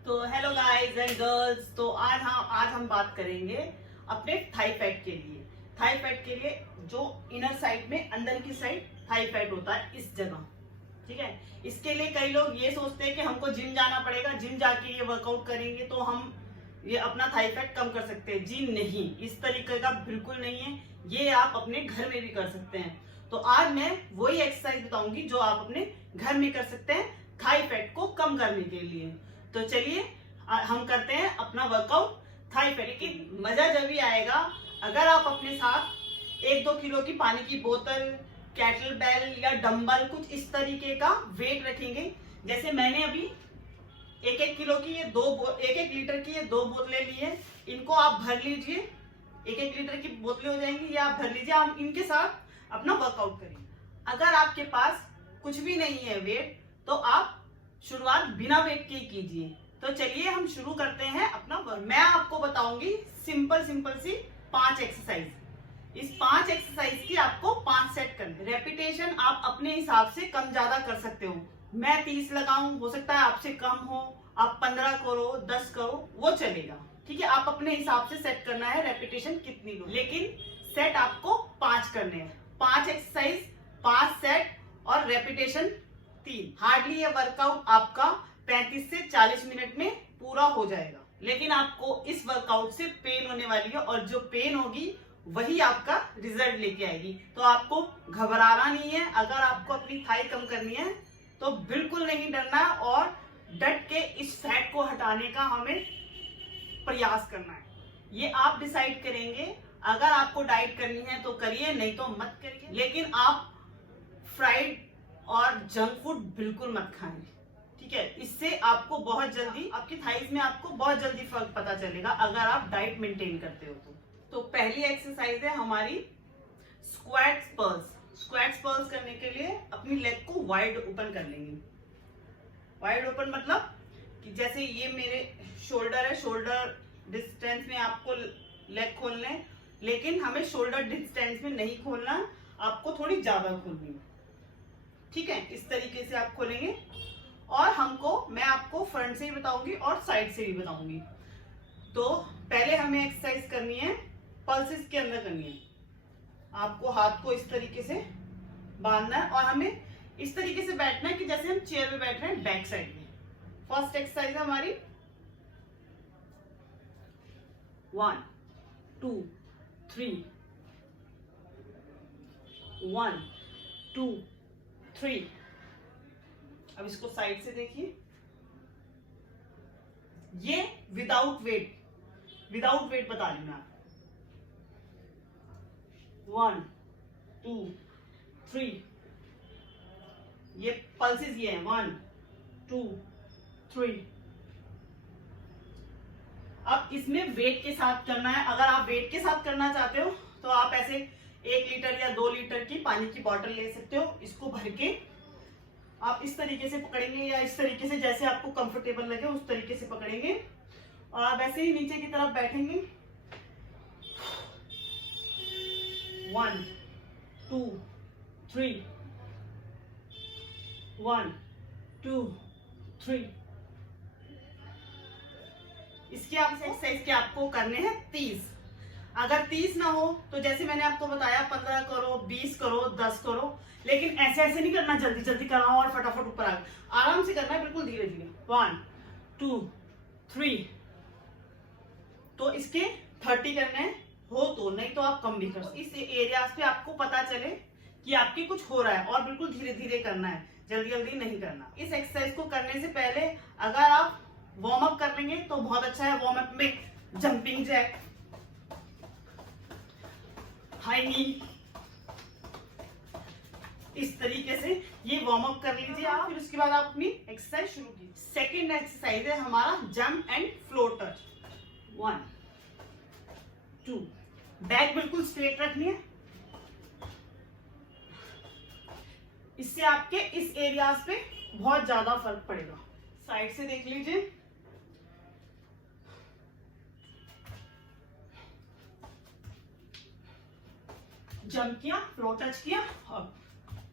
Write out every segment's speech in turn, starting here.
तो hello guys and girls, तो आज हम बात करेंगे अपने थाई फैट के लिए। थाई फैट के लिए जो इनर साइड में अंदर की साइड थाई फैट होता है इस जगह, ठीक है। इसके लिए कई लोग ये सोचते हैं कि हमको जिम जाना पड़ेगा, जिम जाके ये वर्कआउट करेंगे तो हम ये अपना थाई फैट कम कर सकते हैं। जी नहीं, इस तरीके का बिल्कुल नहीं है। ये आप अपने घर में भी कर सकते हैं। तो आज मैं वही एक्सरसाइज बताऊंगी जो आप अपने घर में कर सकते हैं थाई फैट को कम करने के लिए। तो चलिए हम करते हैं अपना वर्कआउट थाई फैट। लेकिन मजा जब भी आएगा अगर आप अपने साथ 1-2 किलो की पानी की बोतल, कैटल बेल या डंबल कुछ इस तरीके का वेट रखेंगे। जैसे मैंने अभी 1-1 किलो की ये 1-1 लीटर की ये 2 बोतलें ली है। इनको आप भर लीजिए, 1-1 लीटर की बोतलें हो जाएंगी, या आप भर लीजिए। हम इनके साथ अपना वर्कआउट करेंगे। अगर आपके पास कुछ भी नहीं है वेट, तो आप शुरुआत बिना वेट के कीजिए। तो चलिए हम शुरू करते हैं अपना वर्क। मैं आपको बताऊंगी सिंपल सी 5 एक्सरसाइज। इस 5 एक्सरसाइज की आपको 5 सेट करने। रेपिटेशन आप अपने हिसाब से कम ज्यादा कर सकते हो। मैं 30 लगाऊं, हो सकता है आपसे कम हो, आप 15 करो, 10 करो, वो चलेगा, ठीक है। आप अपने हिसाब से सेट करना है रेपिटेशन कितनी लो, लेकिन सेट आपको 5 करने हैं। 5 एक्सरसाइज, 5 सेट और रेपिटेशन 3। हार्डली ये वर्कआउट आपका 35 से 40 मिनट में पूरा हो जाएगा। लेकिन आपको इस वर्कआउट से पेन होने वाली है, और जो पेन होगी वही आपका रिजल्ट लेके आएगी। तो आपको घबराना नहीं है। अगर आपको अपनी थाई कम करनी है तो बिल्कुल नहीं डरना, और डट के इस फैट को हटाने का हमें प्रयास करना है। ये आप डिसाइड करेंगे। अगर आपको डाइट करनी है तो करिए, नहीं तो मत करिए। लेकिन आप फ्राइड और जंक फूड बिल्कुल मत खाएं, ठीक है। इससे आपको बहुत जल्दी आपकी थाइज में आपको बहुत जल्दी फर्क पता चलेगा अगर आप डाइट मेंटेन करते हो तो पहली एक्सरसाइज है हमारी स्क्वाट्स पर्ल्स। स्क्वाट्स पर्ल्स करने के लिए अपनी लेग को वाइड ओपन कर लेंगे। वाइड ओपन मतलब कि जैसे ये मेरे शोल्डर है, शोल्डर डिस्टेंस में आपको लेग खोलना है, लेकिन हमें शोल्डर डिस्टेंस में नहीं खोलना, आपको थोड़ी ज्यादा खोलनी है, ठीक है। इस तरीके से आप खोलेंगे। और मैं आपको फ्रंट से ही बताऊंगी और साइड से भी बताऊंगी। तो पहले हमें एक्सरसाइज करनी है पल्सेस के अंदर करनी है। आपको हाथ को इस तरीके से बांधना है और हमें इस तरीके से बैठना है कि जैसे हम चेयर पे बैठ रहे हैं, बैक साइड में। फर्स्ट एक्सरसाइज है हमारी 1 2 3, 1 2 3। अब इसको साइड से देखिए। ये विदाउट वेट बता रही हूं। 1 2 3। ये पल्सेस ये हैं 1 2 3। अब इसमें वेट के साथ करना है। अगर आप वेट के साथ करना चाहते हो तो आप ऐसे 1 लीटर या 2 लीटर की पानी की बोतल ले सकते हो। इसको भर के आप इस तरीके से पकड़ेंगे, या इस तरीके से जैसे आपको कंफर्टेबल लगे उस तरीके से पकड़ेंगे, और आप ऐसे ही नीचे की तरफ बैठेंगे। 1 2 3, 1 2 3। इसके आप एक्सरसाइज के आपको करने हैं 30। अगर 30 ना हो तो जैसे मैंने आपको बताया 15 करो, 20 करो, 10 करो। लेकिन ऐसे नहीं करना, जल्दी जल्दी कराओ और फटाफट ऊपर आ। आराम से करना है, बिल्कुल धीरे धीरे। 1 2 3। तो इसके 30 करने हो तो, नहीं तो आप कम भी कर सकते। इस एरिया पे आपको पता चले कि आपकी कुछ हो रहा है, और बिल्कुल धीरे धीरे करना है, जल्दी जल्दी नहीं करना। इस एक्सरसाइज को करने से पहले अगर आप वार्म अप कर लेंगे तो बहुत अच्छा है। वार्म अप में जंपिंग जैक, हाई नी, इस तरीके से ये वार्म अप कर लीजिए आप। फिर उसके बाद आप अपनी एक्सरसाइज शुरू कीजिए। सेकेंड एक्सरसाइज है हमारा jump and floor touch. 1 2। Back बिल्कुल स्ट्रेट रखनी है। इससे आपके इस एरियाज पे बहुत ज्यादा फर्क पड़ेगा। साइड से देख लीजिए। जंप किया, फ्लोर टच किया,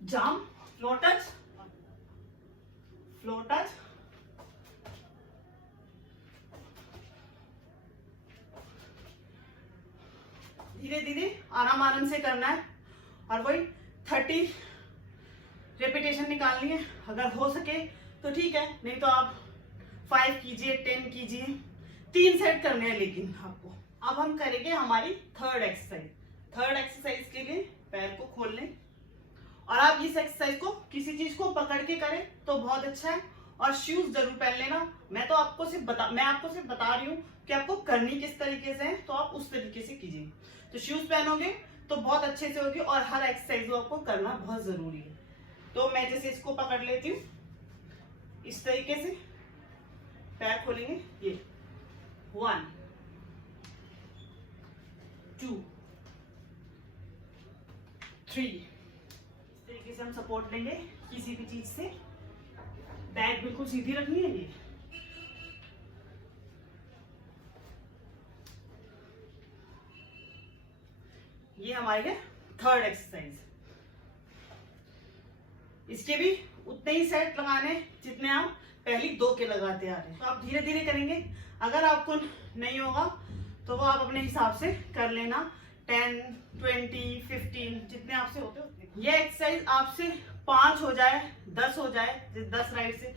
जंप, फ्लोर टच, धीरे धीरे आराम आराम से करना है और वही 30 रेपिटेशन निकालनी है। अगर हो सके तो ठीक है, नहीं तो आप 5 कीजिए, 10 कीजिए, 3 सेट करने हैं लेकिन आपको। अब हम करेंगे हमारी थर्ड एक्सरसाइज। थर्ड एक्सरसाइज के लिए पैर को खोल लें और आप इस एक्सरसाइज को किसी चीज को पकड़ के करें तो बहुत अच्छा है, और शूज जरूर पहन लेना। मैं आपको सिर्फ बता रही हूँ कि आपको करनी किस तरीके से है, तो आप उस तरीके से कीजिए। तो शूज पहनोगे तो बहुत अच्छे से होगी, और हर एक्सरसाइज को आपको करना बहुत जरूरी है। तो मैं जैसे इसको पकड़ लेती हूँ, इस तरीके से पैर खोलेंगे, ये 1 2 3, इस तरीके से हम सपोर्ट लेंगे किसी भी चीज से। बैक बिल्कुल सीधी रखनी है। ये हमारे थर्ड एक्सरसाइज। इसके भी उतने ही सेट लगाने जितने आप पहली 2 के लगाते आ रहे हैं। तो आप धीरे धीरे करेंगे। अगर आपको नहीं होगा तो वो आप अपने हिसाब से कर लेना, 10 20 15 जितने आपसे होते हो। ये एक्सरसाइज आपसे 5 हो जाए, 10 हो जाए, 10 राइट से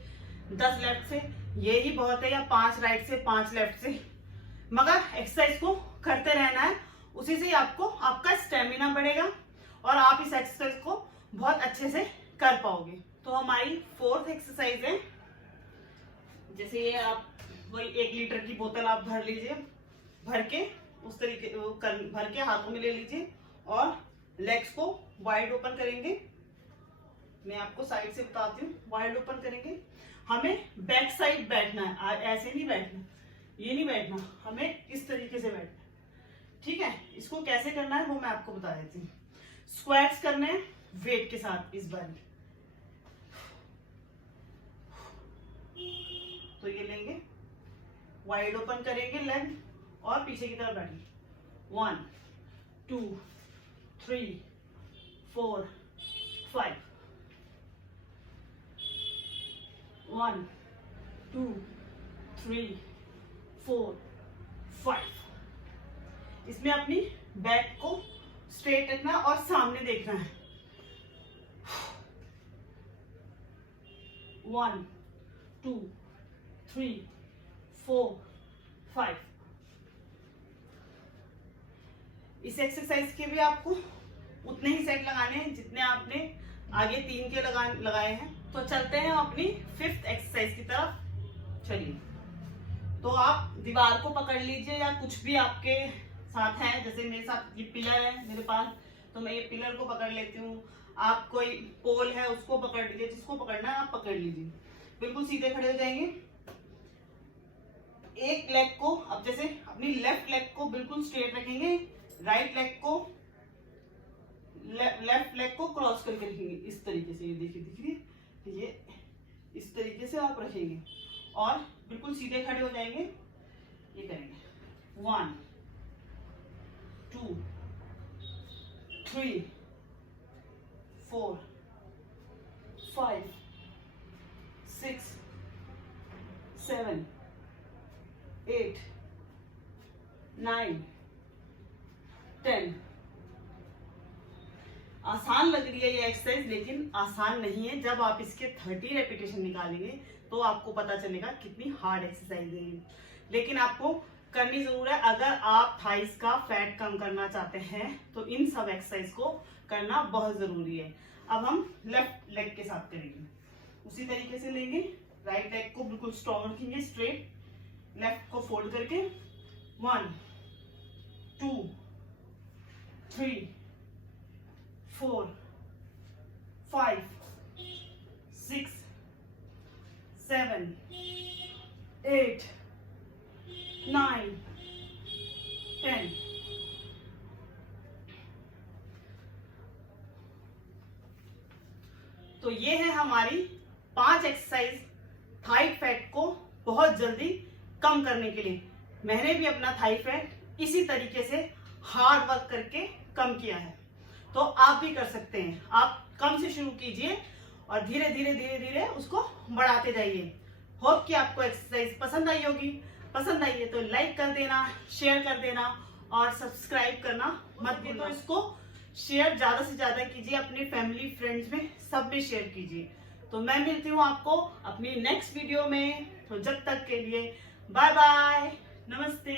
10 लेफ्ट से, ये ही बहुत है, या 5 राइट से 5 लेफ्ट से, मगर एक्सरसाइज को करते रहना है। उसी से आपको आपका स्टेमिना बढ़ेगा और आप इस एक्सरसाइज को बहुत अच्छे से कर पाओगे। तो हमारी फोर्थ एक्सरसाइज है, जैसे ये आप वही 1 लीटर की बोतल आप भर लीजिए, भर के उस तरीके भर के हाथों में ले लीजिए और लेग्स को वाइड ओपन करेंगे। मैं आपको साइड से बताती हूँ। वाइड ओपन करेंगे, हमें बैक साइड बैठना है, ऐसे नहीं बैठना, ये नहीं बैठना, हमें इस तरीके से बैठना है, ठीक है। इसको कैसे करना है वो मैं आपको बता देती हूँ। स्क्वाट्स करने हैं वेट के साथ इस बार। तो ये लेंगे, वाइड ओपन करेंगे लेग और पीछे की तरफ बैठेंगे। 1 2 3 4 5, 1 2 3 4 5। इसमें अपनी बैक को स्ट्रेट रखना और सामने देखना है। 1 2 3 4 5। इस एक्सरसाइज के भी आपको उतने ही सेट लगाने हैं जितने आपने आगे 3 के लगाए हैं। तो चलते हैं अपनी 5th एक्सरसाइज की तरफ। चलिए, तो आप दीवार को पकड़ लीजिए या कुछ भी आपके साथ है। जैसे मेरे साथ ये पिलर है मेरे पास, तो मैं ये पिलर को पकड़ लेती हूँ। आप कोई पोल है उसको पकड़ लीजिए, जिसको पकड़ना है आप पकड़ लीजिए। बिल्कुल सीधे खड़े हो जाएंगे। एक लेग को अब जैसे अपनी लेफ्ट लेग को बिल्कुल स्ट्रेट रखेंगे, राइट लेग को लेफ्ट लेग को क्रॉस करके रखेंगे इस तरीके से। ये देखिए दिख ये इस तरीके से आप रखेंगे और बिल्कुल सीधे खड़े हो जाएंगे। ये करेंगे 1 2 3 4 5 6 7 8 9 10। आसान लग रही है ये एक्सरसाइज, लेकिन आसान नहीं है। जब आप इसके 30 रेपिटेशन निकालेंगे तो आपको पता चलेगा कितनी हार्ड एक्सरसाइज है। लेकिन आपको करनी जरूर है। अगर आप थाइस का फैट कम करना चाहते हैं तो इन सब एक्सरसाइज को करना बहुत जरूरी है। अब हम लेफ्ट लेग के साथ करेंगे। उसी तरीके से लेंगे, राइट लेग को बिल्कुल स्ट्रॉन्ग रखेंगे स्ट्रेट, लेफ्ट को फोल्ड करके 1 2 3 4 5 6 7 8 9 10। तो ये है हमारी 5 एक्सरसाइज थाई फैट को बहुत जल्दी कम करने के लिए। मैंने भी अपना थाई फैट इसी तरीके से हार्ड वर्क करके कम किया है, तो आप भी कर सकते हैं। आप कम से शुरू कीजिए और धीरे धीरे धीरे धीरे उसको बढ़ाते जाइए। होप कि आपको एक्सरसाइज पसंद आई होगी। पसंद आई है तो लाइक कर देना, शेयर कर देना और सब्सक्राइब करना मत भूलना। तो इसको शेयर ज्यादा से ज्यादा कीजिए, अपनी फैमिली फ्रेंड्स में सब में शेयर कीजिए। तो मैं मिलती हूँ आपको अपनी नेक्स्ट वीडियो में। तो जब तक के लिए बाय बाय, नमस्ते।